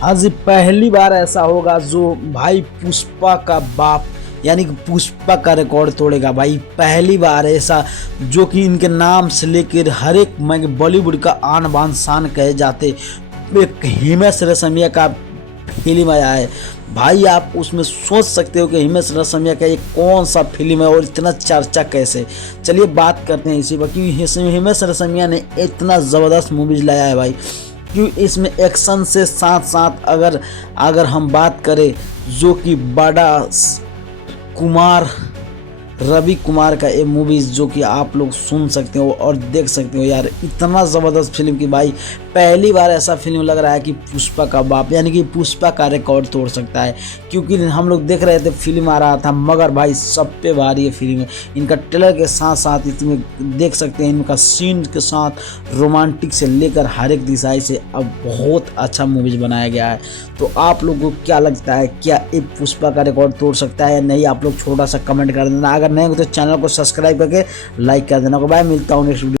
हाँ जी, पहली बार ऐसा होगा जो भाई पुष्पा का बाप यानी कि पुष्पा का रिकॉर्ड तोड़ेगा भाई। पहली बार ऐसा जो कि इनके नाम से लेकर हर एक बॉलीवुड का आन बान शान कहे जाते एक हिमेश रेशमिया का फिल्म आया है भाई। आप उसमें सोच सकते हो कि हिमेश रेशमिया का ये कौन सा फिल्म है और इतना चर्चा कैसे। चलिए बात करते हैं इसी पर, क्योंकि हिमेश रेशमिया ने इतना ज़बरदस्त मूवीज लाया है भाई। क्यों इसमें एक्शन से साथ साथ अगर हम बात करें जो कि बड़ा कुमार रवि कुमार का ये मूवीज़ जो कि आप लोग सुन सकते हो और देख सकते हो यार, इतना ज़बरदस्त फिल्म की भाई पहली बार ऐसा फिल्म लग रहा है कि पुष्पा का बाप यानी कि पुष्पा का रिकॉर्ड तोड़ सकता है। क्योंकि हम लोग देख रहे थे फिल्म आ रहा था मगर भाई सब पे भारी ये फिल्म है। इनका ट्रेलर के साथ साथ इसमें देख सकते हैं इनका सीन के साथ रोमांटिक से लेकर हर एक दिशाई से अब बहुत अच्छा मूवीज बनाया गया है। तो आप लोगों को क्या लगता है, क्या ये पुष्पा का रिकॉर्ड तोड़ सकता है या नहीं? आप लोग छोटा सा कमेंट कर देना। अगर नहीं हो तो चैनल को सब्सक्राइब करके लाइक कर देना। बाय, मिलता हूँ नेक्स्ट वीडियो।